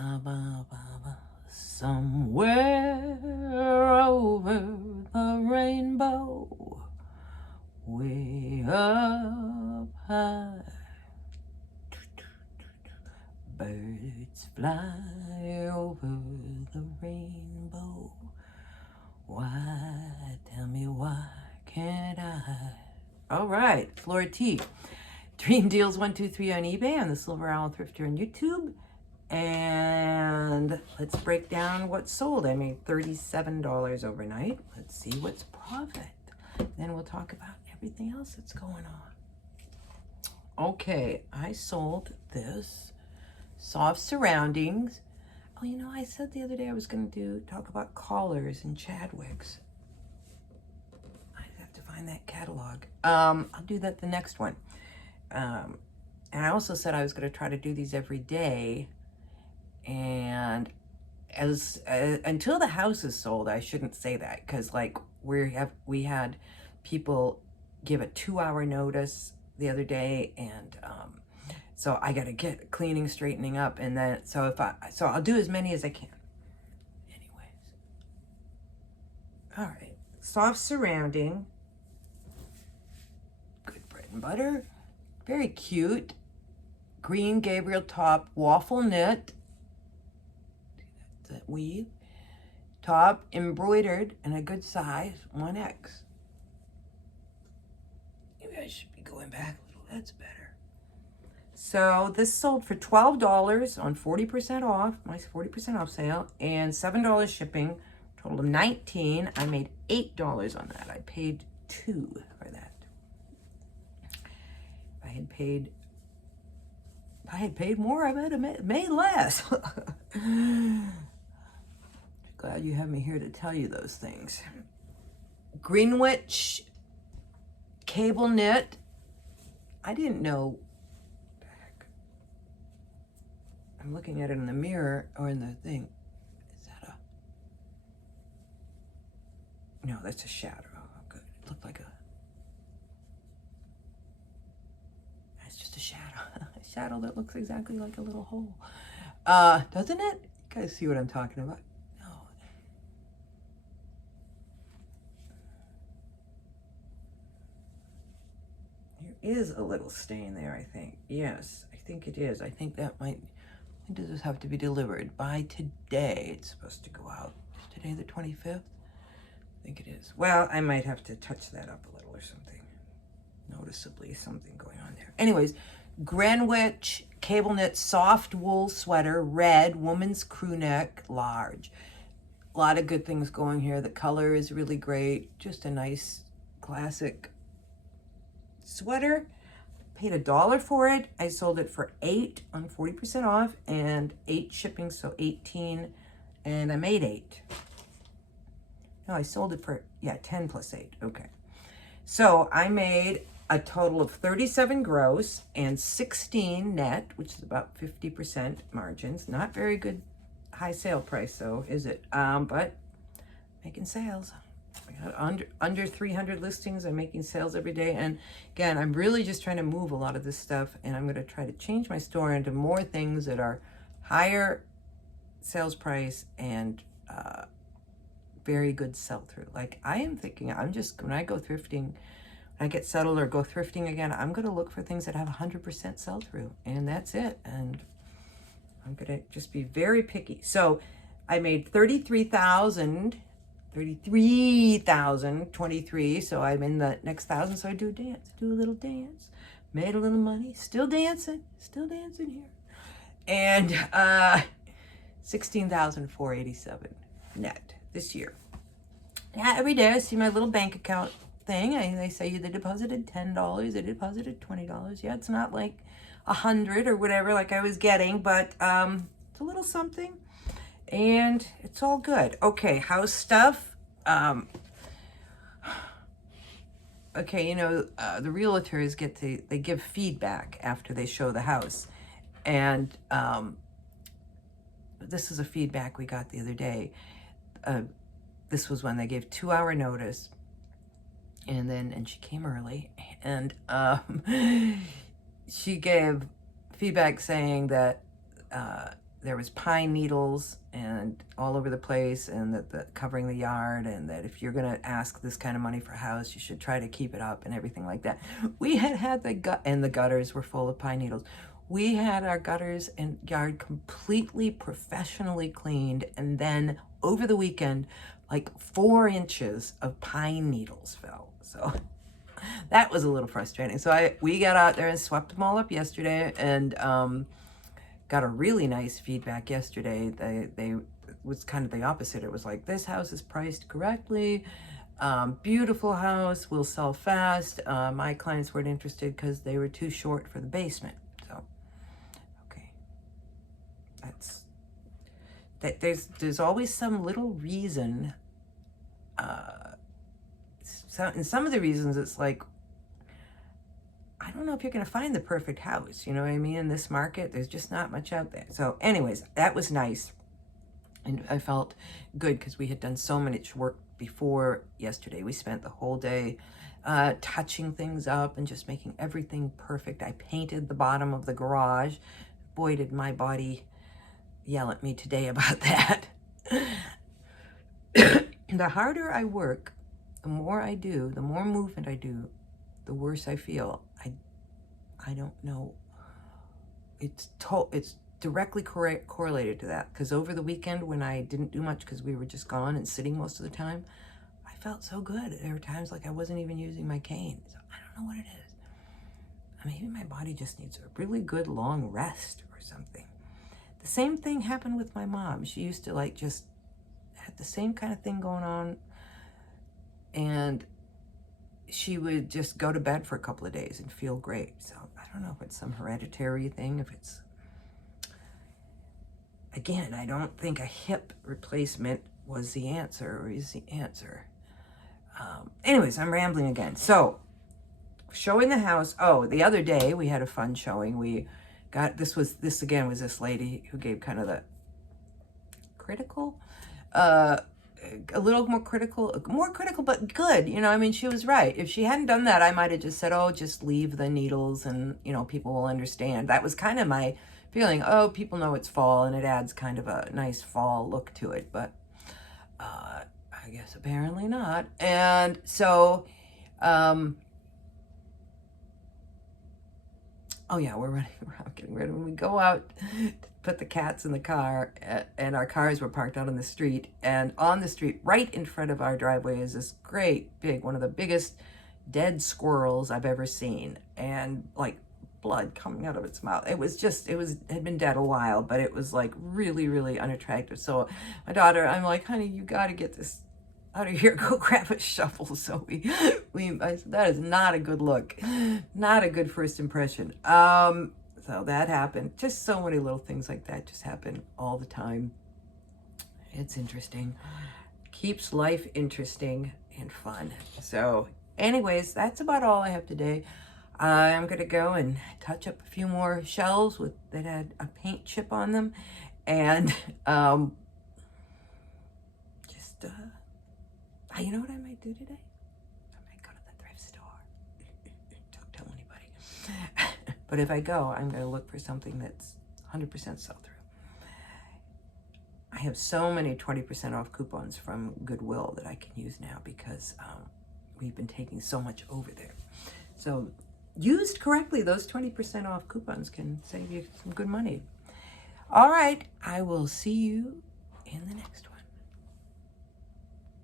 ba, ba, ba, ba. Somewhere over the rainbow, way up high, birds fly over the rainbow. Why, tell me why can't I? All right, Flora T. Dream Deals 123 on eBay, and the Silver Owl Thrifter on YouTube. And let's break down what sold. I made $37 overnight. Let's see what's profit. Then we'll talk about everything else that's going on. Okay, I sold this Soft Surroundings. Oh, you know, I said the other day I was going to talk about collars and Chadwicks. I have to find that catalog. I'll do that the next one. And I also said I was going to try to do these every day. And as until the house is sold, I shouldn't say that, because like we had people give a 2-hour notice the other day, and so I got to get cleaning, straightening up, and then so I'll do as many as I can. Anyways, all right, Soft Surrounding, good bread and butter, very cute, green Gabriel top, waffle knit. That weave, top embroidered in a good size, 1X. Maybe I should be going back a little. That's better. So this sold for $12 on 40% off, my 40% off sale, and $7 shipping, total of $19. I made $8 on that. I paid $2 for that. If I had paid more, I might have made less. Glad you have me here to tell you those things. Greenwich cable knit. I didn't know. Heck. I'm looking at it in the mirror or in the thing. Is that a? No, that's a shadow. Oh, good. It looked like a. That's just a shadow. A shadow that looks exactly like a little hole. Doesn't it? You guys see what I'm talking about? Is a little stain there, I think. Yes, I think it is. I think that might. When does this have to be delivered? By today. It's supposed to go out. Is today the 25th? I think it is. Well, I might have to touch that up a little or something. Noticeably something going on there. Anyways, Greenwich cable knit soft wool sweater, red, woman's crew neck, large. A lot of good things going here. The color is really great. Just a nice classic sweater. Paid $1 for it. I sold it for $8 on 40% off and $8 shipping, so $18, and I made $8. No, I sold it for 10 plus 8. Okay, so I made a total of 37 gross and 16 net, which is about 50% margins. Not very good high sale price though, is it? But making sales. I got under 300 listings. I'm making sales every day. And again, I'm really just trying to move a lot of this stuff, and I'm going to try to change my store into more things that are higher sales price and very good sell-through. Like I am thinking, I'm just, when I go thrifting, when I get settled or go thrifting again, I'm going to look for things that have 100% sell-through, and that's it. And I'm going to just be very picky. So I made 33,023, so I'm in the next 1,000, so I do a little dance, made a little money, still dancing here, and 16,487 net this year. Yeah, every day I see my little bank account thing, they say they deposited $10, they deposited $20. Yeah, it's not like 100 or whatever like I was getting, but it's a little something. And it's all good. Okay, house stuff. Okay, you know, the realtors they give feedback after they show the house. And this is a feedback we got the other day. This was when they gave 2-hour notice. And she came early. And she gave feedback saying that there was pine needles and all over the place, and that the covering the yard, and that if you're gonna ask this kind of money for a house, you should try to keep it up and everything like that. We had the gutters were full of pine needles. We had our gutters and yard completely professionally cleaned, and then over the weekend, like 4 inches of pine needles fell. So that was a little frustrating. So we got out there and swept them all up yesterday, and got a really nice feedback yesterday. They was kind of the opposite. It was like, this house is priced correctly, beautiful house, will sell fast. My clients weren't interested because they were too short for the basement. So, okay, there's always some little reason. And some of the reasons it's like, I don't know if you're going to find the perfect house, you know what I mean? In this market, there's just not much out there. So anyways, that was nice. And I felt good because we had done so much work before yesterday. We spent the whole day touching things up and just making everything perfect. I painted the bottom of the garage. Boy, did my body yell at me today about that. The harder I work, the more I do, the more movement I do, the worse I feel. I don't know. It's directly correlated to that, because over the weekend when I didn't do much because we were just gone and sitting most of the time, I felt so good. There were times like I wasn't even using my cane. So I don't know what it is. Maybe my body just needs a really good long rest or something. The same thing happened with my mom. She used to like just had the same kind of thing going on, and she would just go to bed for a couple of days and feel great. So I don't know if it's some hereditary thing, if it's, again, I don't think a hip replacement was the answer or is the answer. Anyways, I'm rambling again. So showing the house. Oh, the other day we had a fun showing. We got, this lady who gave kind of the critical, a little more critical, but good. You know, I mean, she was right. If she hadn't done that, I might have just said, oh, just leave the needles and, you know, people will understand. That was kind of my feeling. Oh, people know it's fall and it adds kind of a nice fall look to it. But I guess apparently not. And so, oh yeah, we're running around getting ready. When we go out to put the cats in the car, and our cars were parked out on the street, and on the street right in front of our driveway is this great big, one of the biggest dead squirrels I've ever seen, and like blood coming out of its mouth. It had been dead a while, but it was like really, really unattractive. So my daughter, I'm like, honey, you got to get this out of here, go grab a shovel. So I said, that is not a good look, not a good first impression. So that happened. Just so many little things like that just happen all the time. It's interesting. Keeps life interesting and fun. So anyways, that's about all I have today. I'm gonna go and touch up a few more shelves that had a paint chip on them, and you know what I might do today? I might go to the thrift store. Don't tell anybody. But if I go, I'm going to look for something that's 100% sell-through. I have so many 20% off coupons from Goodwill that I can use now because we've been taking so much over there. So used correctly, those 20% off coupons can save you some good money. All right, I will see you